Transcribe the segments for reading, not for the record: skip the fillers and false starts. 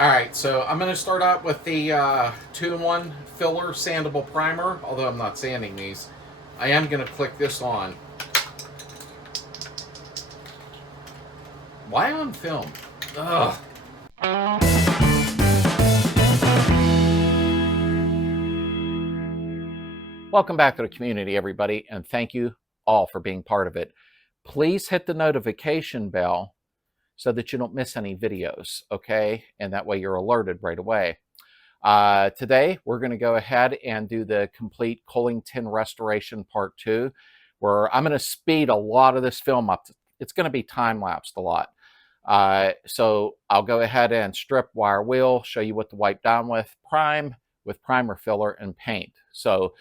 Alright, so I'm going to start out with the 2-in-1 filler sandable primer, although I'm not sanding these. I am going to click this on. Why on film? Ugh. Welcome back to the community, everybody, and thank you all for being part of it. Please hit the notification bell so that you don't miss any videos, okay? And that way you're alerted right away. Today, we're going to go ahead and do the complete cooling tin restoration part 2, where I'm going to speed a lot of this film up. It's going to be time-lapsed a lot. So I'll go ahead and strip, wire wheel, show you what to wipe down with, prime with primer filler, and paint. So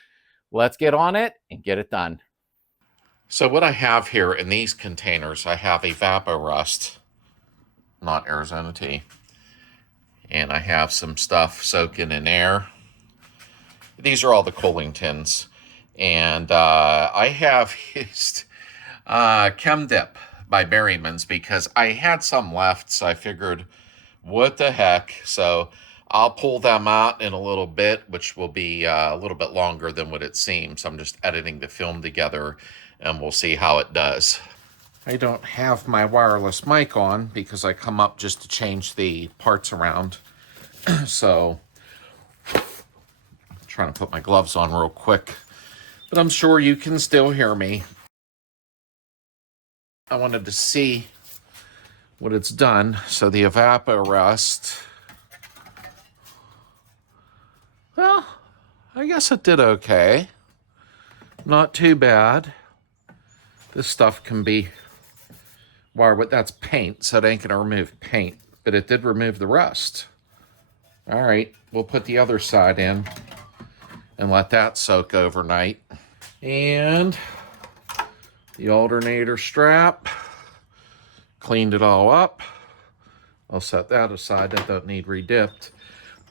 let's get on it and get it done. So what I have here in these containers, I have Evapo-Rust, not Arizona tea. And I have some stuff soaking in air. These are all the cooling tins. And I have used Chem Dip by Berryman's because I had some left, so I figured, what the heck? So I'll pull them out in a little bit, which will be a little bit longer than what it seems. I'm just editing the film together, and we'll see how it does. I don't have my wireless mic on because I come up just to change the parts around. So I'm trying to put my gloves on real quick, but I'm sure you can still hear me. I wanted to see what it's done. So the Evapo-Rust, well, I guess it did okay. Not too bad. This stuff can be wire, but that's paint, so it ain't gonna remove paint, but it did remove the rust. All right, we'll put the other side in and let that soak overnight. And the alternator strap, cleaned it all up. I'll set that aside, that don't need redipped.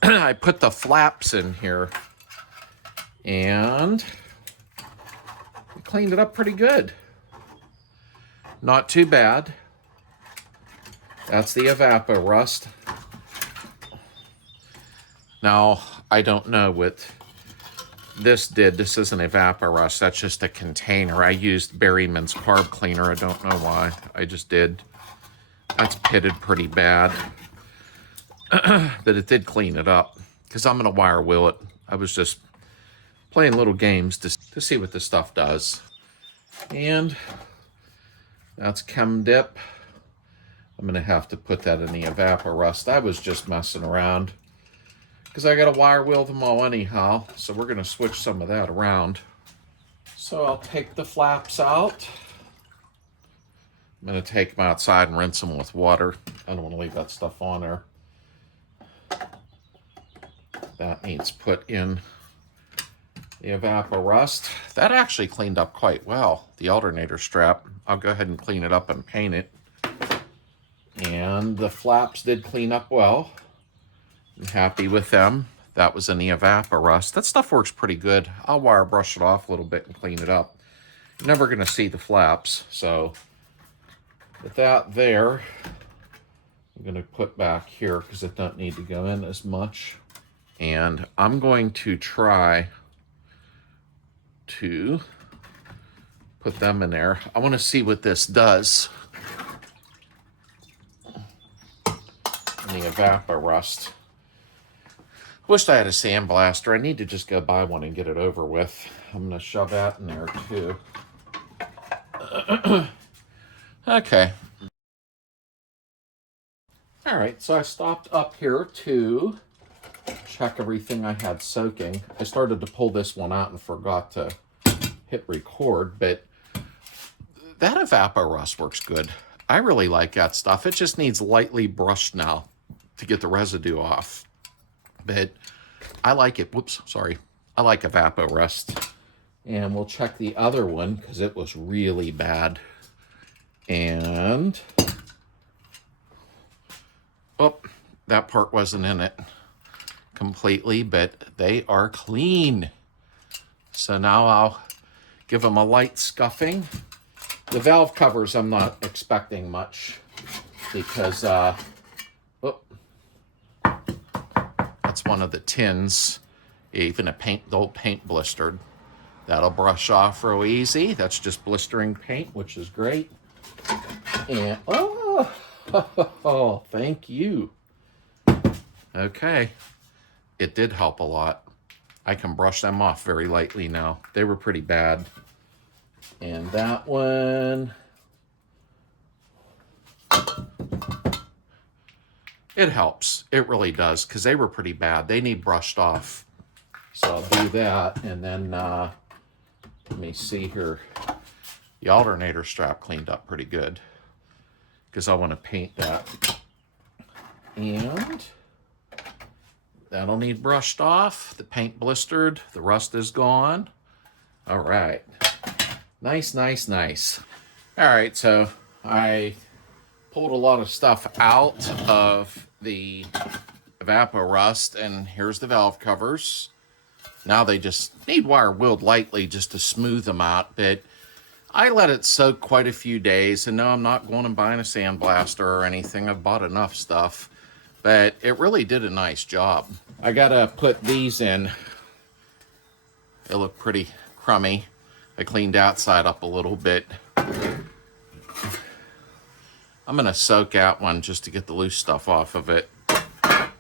I put the flaps in here and cleaned it up pretty good. Not too bad. That's the Evapo-Rust. Now, I don't know what this did. This isn't Evapo-Rust. That's just a container. I used Berryman's carb cleaner. I don't know why. I just did. That's pitted pretty bad. But it did clean it up because I'm going to wire wheel it. I was just playing little games to see what this stuff does. And that's Chem Dip. I'm going to have to put that in the Evapo-Rust. I was just messing around because I got to wire wheel them all anyhow. So we're going to switch some of that around. So I'll take the flaps out. I'm going to take them outside and rinse them with water. I don't want to leave that stuff on there. That needs put in the Evapo-Rust. That actually cleaned up quite well, the alternator strap. I'll go ahead and clean it up and paint it. And the flaps did clean up well. I'm happy with them. That was in the Evapo-Rust. That stuff works pretty good. I'll wire brush it off a little bit and clean it up. You're never going to see the flaps. So with that there, I'm going to put back here because it doesn't need to go in as much. And I'm going to try to put them in there. I want to see what this does in the Evapo-Rust. Wished I had a sandblaster. I need to just go buy one and get it over with. I'm going to shove that in there too. Okay. All right, so I stopped up here to check everything I had soaking. I started to pull this one out and forgot to hit record, but that Evapo-Rust works good. I really like that stuff. It just needs lightly brushed now to get the residue off. But I like it. Whoops, sorry. I like Evapo-Rust. And we'll check the other one because it was really bad. And oh, that part wasn't in it completely, but they are clean. So now I'll give them a light scuffing. The valve covers I'm not expecting much because one of the tins, even the old paint blistered. That'll brush off real easy. That's just blistering paint, which is great. And, oh, thank you. Okay, it did help a lot. I can brush them off very lightly now. They were pretty bad. And that one, it helps. It really does, because they were pretty bad. They need brushed off. So I'll do that, and then let me see here. The alternator strap cleaned up pretty good, because I want to paint that. And that'll need brushed off. The paint blistered. The rust is gone. All right. Nice, nice, nice. All right, so I pulled a lot of stuff out of the evapor rust, and here's the valve covers. Now they just need wire wheeled lightly just to smooth them out, but I let it soak quite a few days, and no, I'm not going and buying a sandblaster or anything. I've bought enough stuff, but it really did a nice job. I gotta put these in. They look pretty crummy. I cleaned outside up a little bit. I'm gonna soak out one just to get the loose stuff off of it. And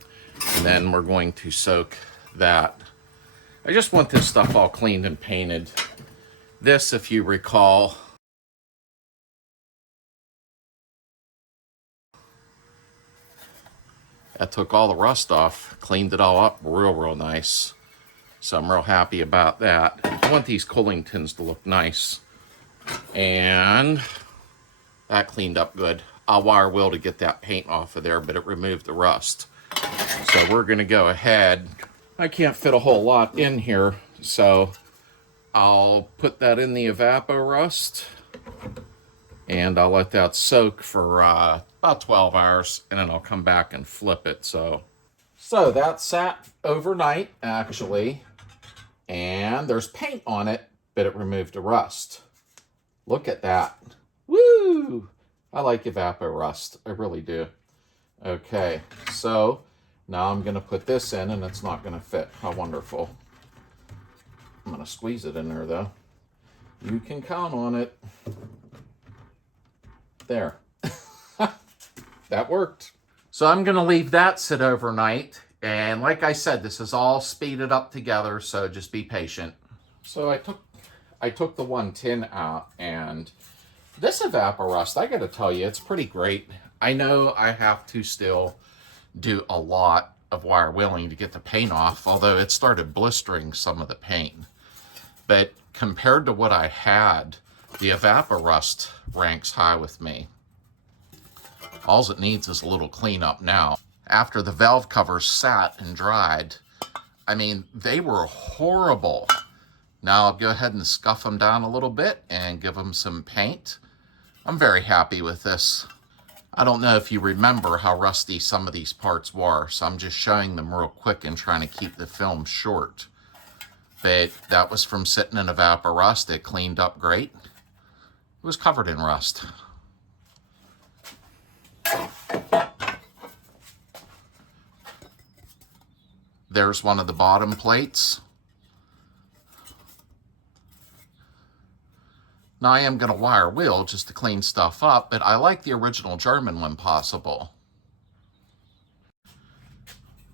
then we're going to soak that. I just want this stuff all cleaned and painted. This, if you recall, that took all the rust off, cleaned it all up real nice. So I'm real happy about that. I want these cooling tins to look nice. And that cleaned up good. I'll wire wheel to get that paint off of there, but it removed the rust. So we're gonna go ahead. I can't fit a whole lot in here, so I'll put that in the evapor rust, and I'll let that soak for about 12 hours, and then I'll come back and flip it. So that sat overnight, actually, and there's paint on it, but it removed the rust. Look at that. Woo! I like evapor rust. I really do. Okay, so now I'm going to put this in, and it's not going to fit. How wonderful. I'm going to squeeze it in there, though. You can count on it. There. That worked. So I'm going to leave that sit overnight. And like I said, this is all speeded up together, so just be patient. So I took the one tin out, and this evapor rust, I got to tell you, it's pretty great. I know I have to still do a lot of wire wheeling to get the paint off, although it started blistering some of the paint. But compared to what I had, the evapor rust ranks high with me. All it needs is a little cleanup now. After the valve covers sat and dried, I mean, they were horrible. Now I'll go ahead and scuff them down a little bit and give them some paint. I'm very happy with this. I don't know if you remember how rusty some of these parts were, so I'm just showing them real quick and trying to keep the film short. But that was from sitting in evapor rust. It cleaned up great. It was covered in rust. There's one of the bottom plates. Now I am going to wire wheel just to clean stuff up, but I like the original German when possible.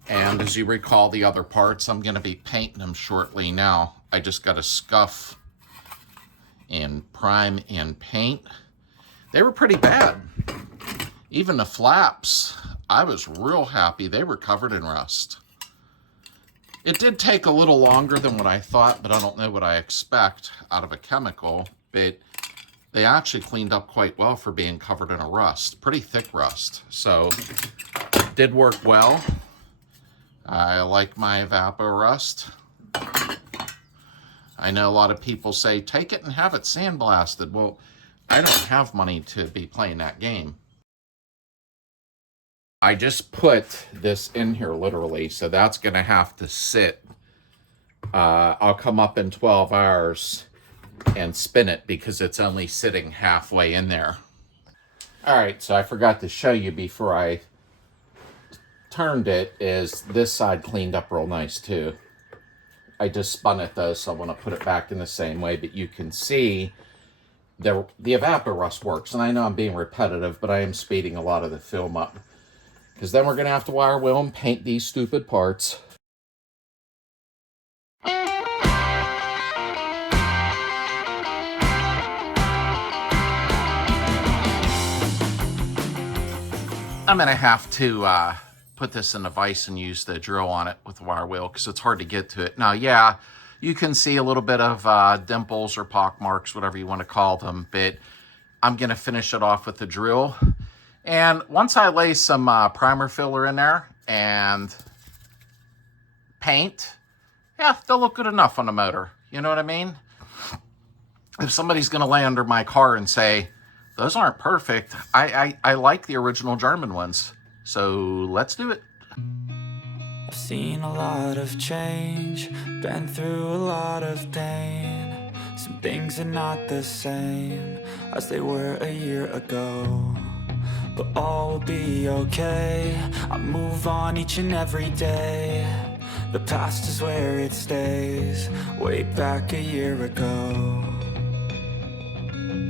And as you recall the other parts, I'm going to be painting them shortly now. I just got to scuff and prime and paint. They were pretty bad. Even the flaps, I was real happy. They were covered in rust. It did take a little longer than what I thought, but I don't know what I expect out of a chemical. But they actually cleaned up quite well for being covered in a rust, pretty thick rust. So it did work well. I like my evapor rust. I know a lot of people say, take it and have it sandblasted. Well, I don't have money to be playing that game. I just put this in here literally, so that's going to have to sit. I'll come up in 12 hours and spin it because it's only sitting halfway in there. All right, so I forgot to show you before I turned it is this side cleaned up real nice too. I just spun it though, so I want to put it back in the same way, but you can see the evaporust works. And I know I'm being repetitive, but I am speeding a lot of the film up, because then we're going to have to wire wheel and paint these stupid parts. I'm going to have to put this in a vise and use the drill on it with the wire wheel, because it's hard to get to it. Now, yeah, you can see a little bit of dimples or pock marks, whatever you want to call them, but I'm going to finish it off with the drill. And once I lay some primer filler in there and paint, yeah, they'll look good enough on the motor. You know what I mean? If somebody's going to lay under my car and say, those aren't perfect, I like the original German ones. So let's do it. I've seen a lot of change, been through a lot of pain. Some things are not the same as they were a year ago, but all will be okay. I move on each and every day. The past is where it stays, way back a year ago.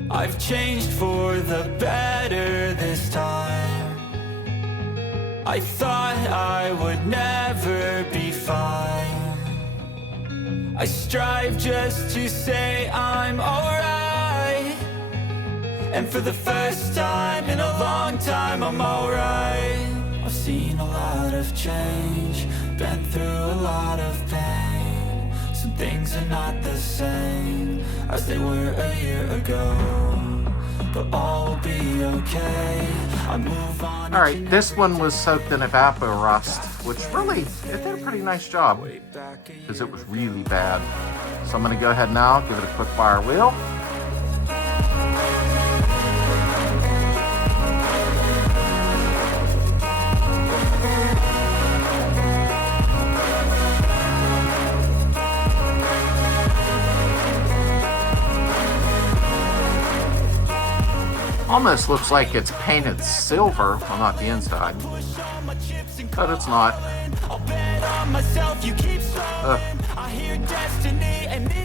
I've changed for the better this time. I thought I would never be fine. I strive just to say I'm alright, and for the first time in a long time I'm alright. I've seen a lot of change, been through a lot of pain. Some things are not the same as they were a year ago, but all will be okay. I move on. All right, this one was soaked in Evaporust, which really, it did a pretty nice job, because it was really bad. So I'm going to go ahead now, give it a quick wire wheel. Almost looks like it's painted silver, well, not the inside, but it's not.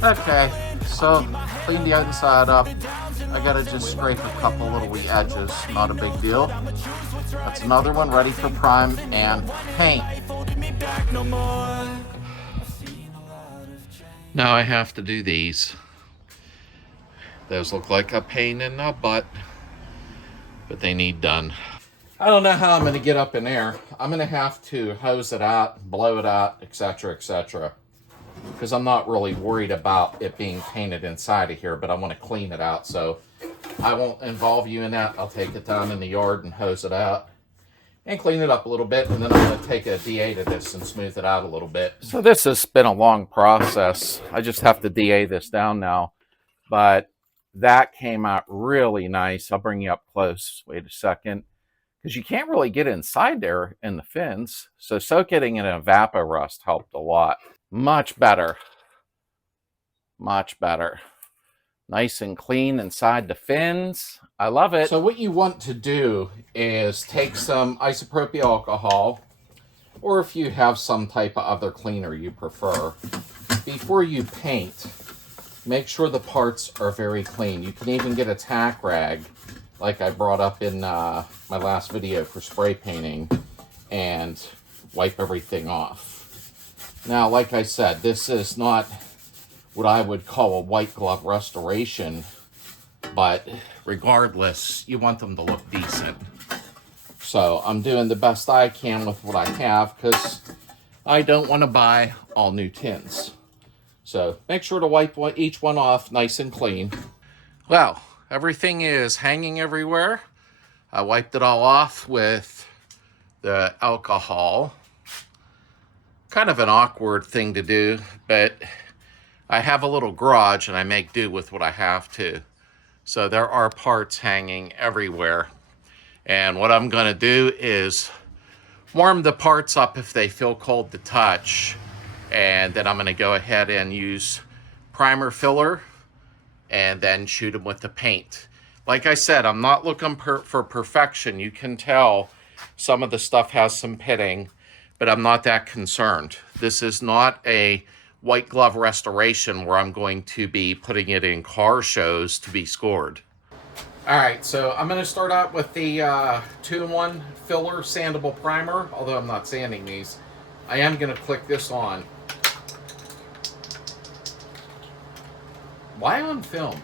Okay, so clean the inside up. I gotta just scrape a couple little wee edges, not a big deal. That's another one ready for prime and paint. Now I have to do these. Those look like a pain in the butt, but they need done. I don't know how I'm going to get up in there. I'm going to have to hose it out, blow it out, etc., etc. Because I'm not really worried about it being painted inside of here, but I want to clean it out. So I won't involve you in that. I'll take it down in the yard and hose it out and clean it up a little bit. And then I'm going to take a DA to this and smooth it out a little bit. So this has been a long process. I just have to DA this down now. But that came out really nice. I'll bring you up close. Wait a second. Because you can't really get inside there in the fins. So soaking in Evaporust helped a lot. Much better. Much better. Nice and clean inside the fins. I love it. So what you want to do is take some isopropyl alcohol, or if you have some type of other cleaner you prefer, before you paint, make sure the parts are very clean. You can even get a tack rag, like I brought up in my last video for spray painting, and wipe everything off. Now, like I said, this is not what I would call a white glove restoration, but regardless, you want them to look decent. So I'm doing the best I can with what I have, because I don't want to buy all new tins. So make sure to wipe each one off nice and clean. Well, everything is hanging everywhere. I wiped it all off with the alcohol. Kind of an awkward thing to do, but I have a little garage and I make do with what I have to. So there are parts hanging everywhere. And what I'm going to do is warm the parts up if they feel cold to touch. And then I'm going to go ahead and use primer filler and then shoot them with the paint. Like I said, I'm not looking for perfection. You can tell Some of the stuff has some pitting, but I'm not that concerned. This is not a white glove restoration where I'm going to be putting it in car shows to be scored. All right, so I'm going to start out with the 2-in-1 filler sandable primer, although I'm not sanding these. I am going to click this on. Why on film?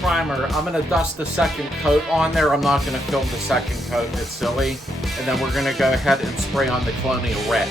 Primer. I'm going to dust the second coat on there. I'm not going to film the second coat. It's silly. And then we're going to go ahead and spray on the Colonial Red.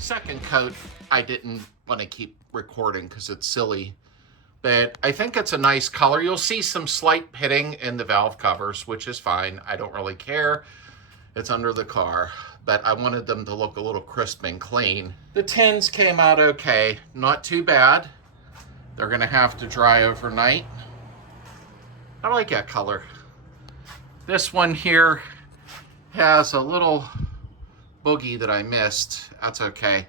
Second coat, I didn't want to keep recording because it's silly, but I think it's a nice color. You'll see some slight pitting in the valve covers, which is fine. I don't really care. It's under the car, but I wanted them to look a little crisp and clean. The tins came out okay, not too bad. They're gonna have to dry overnight. I like that color. This one here has a little boogie that I missed. That's okay.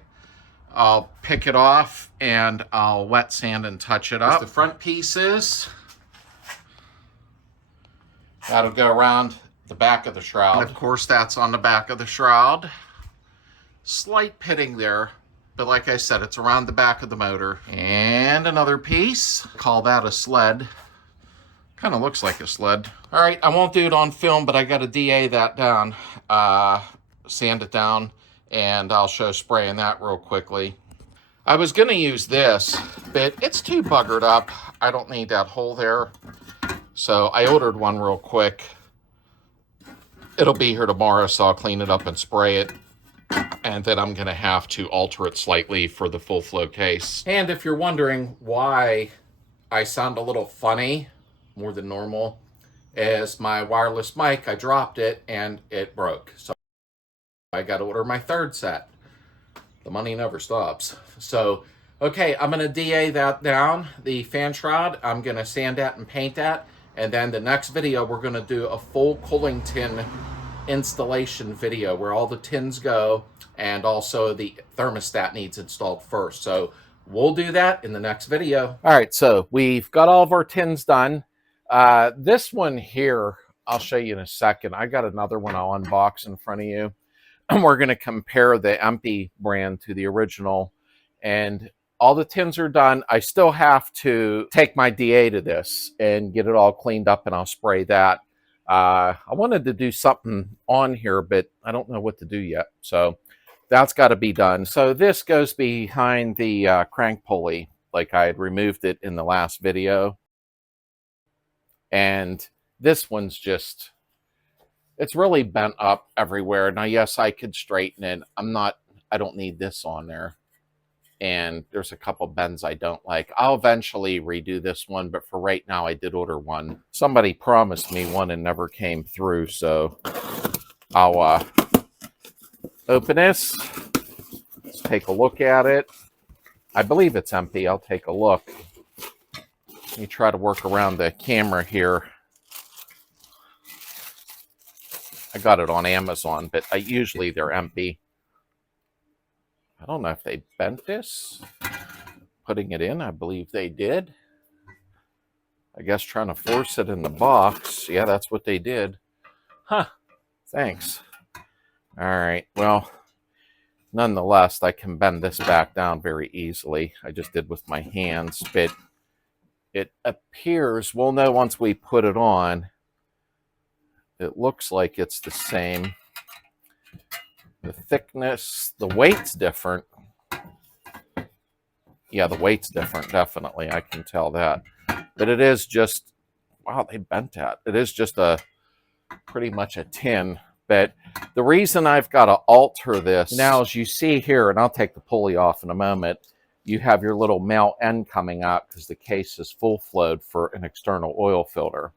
I'll pick it off and I'll wet sand and touch it up. The front pieces. That'll go around the back of the shroud. And of course, that's on the back of the shroud. Slight pitting there, but like I said, it's around the back of the motor. And another piece. Call that a sled. Kind of looks like a sled. All right, I won't do it on film, but I got to DA that down. Sand it down, and I'll show spraying that real quickly. I was going to use this, but it's too buggered up. I don't need that hole there. So I ordered one real quick. It'll be here tomorrow, so I'll clean it up and spray it. And then I'm going to have to alter it slightly for the full flow case. And if you're wondering why I sound a little funny, more than normal, is my wireless mic, I dropped it and it broke. So I got to order my third set. The money never stops. So, okay, I'm going to DA that down, the fan shroud. I'm going to sand that and paint that. And then the next video, we're going to do a full cooling tin installation video where all the tins go and also the thermostat needs installed first. So we'll do that in the next video. All right, so we've got all of our tins done. This one here, I'll show you in a second. I got another one I'll unbox in front of you. And we're going to compare the empty brand to the original. And all the tins are done. I still have to take my DA to this and get it all cleaned up, and I'll spray that. I wanted to do something on here, but I don't know what to do yet. So that's got to be done. So this goes behind the crank pulley, like I had removed it in the last video. And this one's just... It's really bent up everywhere. Now, yes, I could straighten it. I don't need this on there. And there's a couple bends I don't like. I'll eventually redo this one, but for right now, I did order one. Somebody promised me one and never came through, so I'll open this. Let's take a look at it. I believe it's empty. I'll take a look. Let me try to work around the camera here. I got it on Amazon, but usually they're empty. I don't know if they bent this. Putting it in, I believe they did. I guess trying to force it in the box. Yeah, that's what they did. Huh. Thanks. All right. Well, nonetheless, I can bend this back down very easily. I just did with my hands, but it appears, we'll know once we put it on. It looks like it's the same. The thickness, the weight's different. Yeah, the weight's different, definitely. I can tell that. But it is just, wow, they bent that. It is just pretty much a tin. But the reason I've got to alter this, now as you see here, and I'll take the pulley off in a moment, you have your little male end coming out because the case is full flowed for an external oil filter.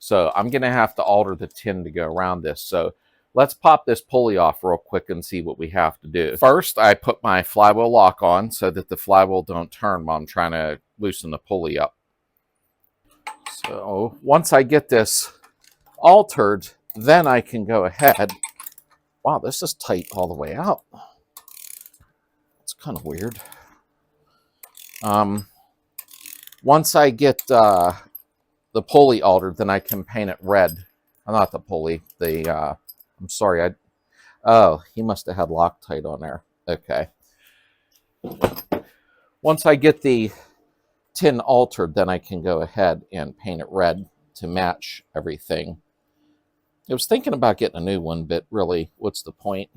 So I'm going to have to alter the tin to go around this. So let's pop this pulley off real quick and see what we have to do. First, I put my flywheel lock on so that the flywheel don't turn while I'm trying to loosen the pulley up. So once I get this altered, then I can go ahead. Wow, this is tight all the way out. It's kind of weird. Once I get the pulley altered, then I can paint it red. Not the pulley, I'm sorry, oh, he must have had Loctite on there. Okay. Once I get the tin altered, then I can go ahead and paint it red to match everything. I was thinking about getting a new one, but really, what's the point?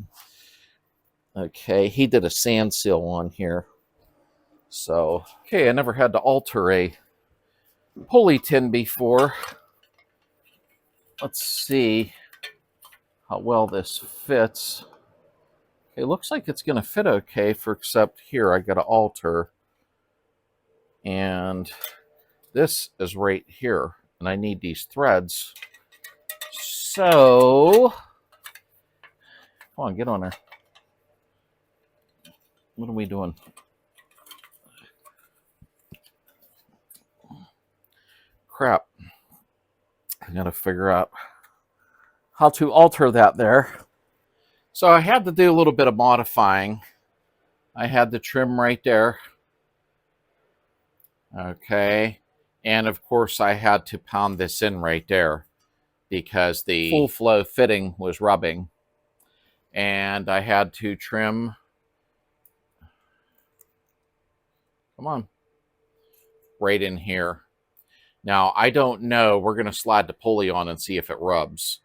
Okay, he did a sand seal on here. So, okay, I never had to alter a pulley tin before. Let's see how well this fits. Okay, looks like it's going to fit okay, except here I got to alter. And this is right here, and I need these threads. So, come on, get on there. What are we doing? Crap. I got to figure out how to alter that there. So I had to do a little bit of modifying. I had the trim right there. Okay. And of course I had to pound this in right there because the full flow fitting was rubbing. And I had to trim. Come on. Right in here. Now, I don't know. We're going to slide the pulley on and see if it rubs.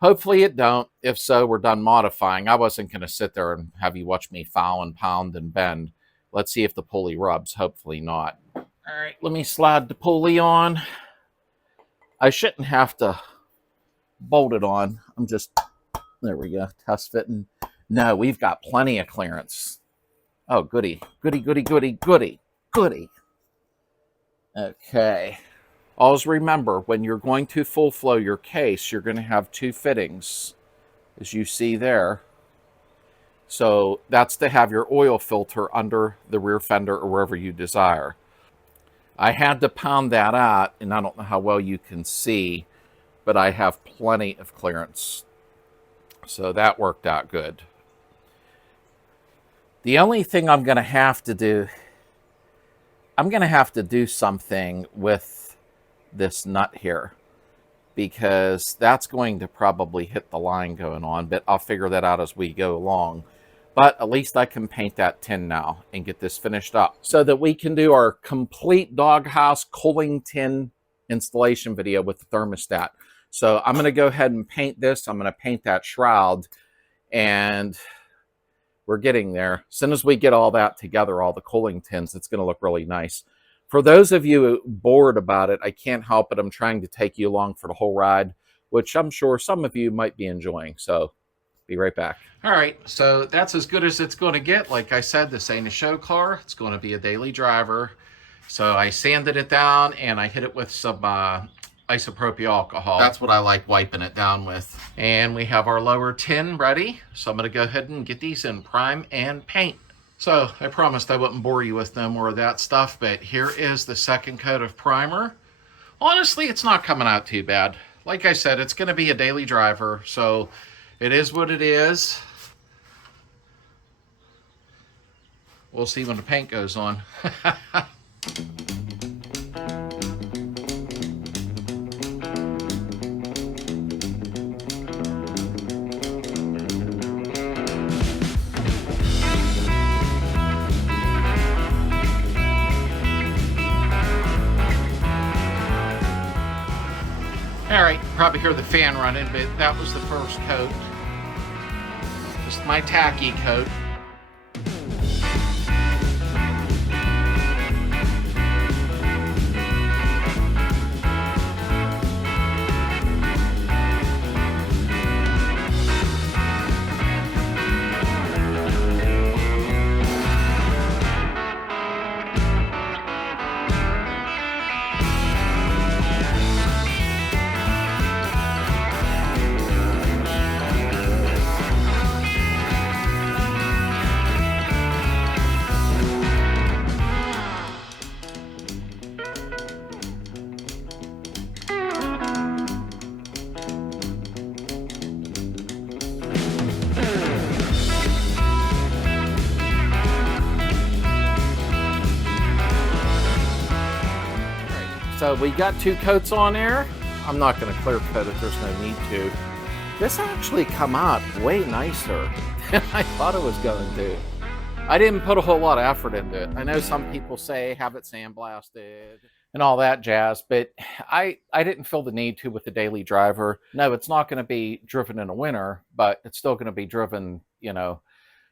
Hopefully it don't. If so, we're done modifying. I wasn't going to sit there and have you watch me foul and pound and bend. Let's see if the pulley rubs. Hopefully not. All right, let me slide the pulley on. I shouldn't have to bolt it on. I'm just, there we go, test fitting. No, we've got plenty of clearance. Oh, goody, goody, goody, goody, goody, goody. Okay. Always remember, when you're going to full flow your case, you're going to have two fittings, as you see there. So that's to have your oil filter under the rear fender or wherever you desire. I had to pound that out, and I don't know how well you can see, but I have plenty of clearance. So that worked out good. The only thing I'm going to have to do, I'm going to have to do something with this nut here, because that's going to probably hit the line going on, but I'll figure that out as we go along. But at least I can paint that tin now and get this finished up so that we can do our complete doghouse cooling tin installation video with the thermostat. So I'm going to go ahead and paint this. I'm going to paint that shroud, and we're getting there. As soon as we get all that together, all the cooling tins, it's going to look really nice. For those of you bored about it, I can't help it. I'm trying to take you along for the whole ride. which I'm sure some of you might be enjoying. So be right back. All right, so that's as good as it's going to get. Like I said, this ain't a show car. It's going to be a daily driver. So I sanded it down and I hit it with some isopropyl alcohol. That's what I like wiping it down with. And we have our lower tin ready. So I'm going to go ahead and get these in prime and paint. So I promised I wouldn't bore you with no more of that stuff, but here is the second coat of primer. Honestly, it's not coming out too bad. Like I said, it's going to be a daily driver, so it is what it is. We'll see when the paint goes on. All right, probably hear the fan running, but that was the first coat. Just my tacky coat. So we got 2 coats on there. I'm not going to clear coat it, there's no need to. This actually come out way nicer than I thought it was going to. I didn't put a whole lot of effort into it. I know some people say have it sandblasted and all that jazz, but I didn't feel the need to with the daily driver. No, it's not going to be driven in the winter, but it's still going to be driven, you know,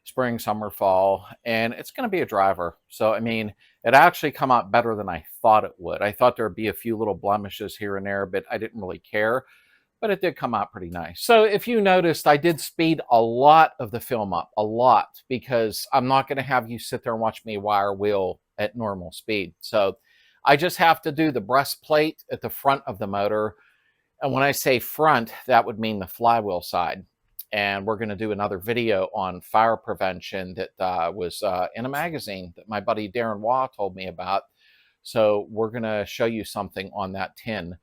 spring, summer, fall, and it's going to be a driver. So, I mean, it actually come out better than I thought it would. I thought there would be a few little blemishes here and there, but I didn't really care. But it did come out pretty nice. So if you noticed, I did speed a lot of the film up, a lot, because I'm not going to have you sit there and watch me wire wheel at normal speed. So I just have to do the breastplate at the front of the motor. And when I say front, that would mean the flywheel side. And we're going to do another video on fire prevention that was in a magazine that my buddy Darren Waugh told me about. So we're going to show you something on that tin.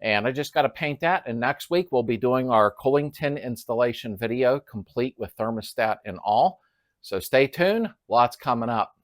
And I just got to paint that. And next week, we'll be doing our cooling tin installation video, complete with thermostat and all. So stay tuned. Lots coming up.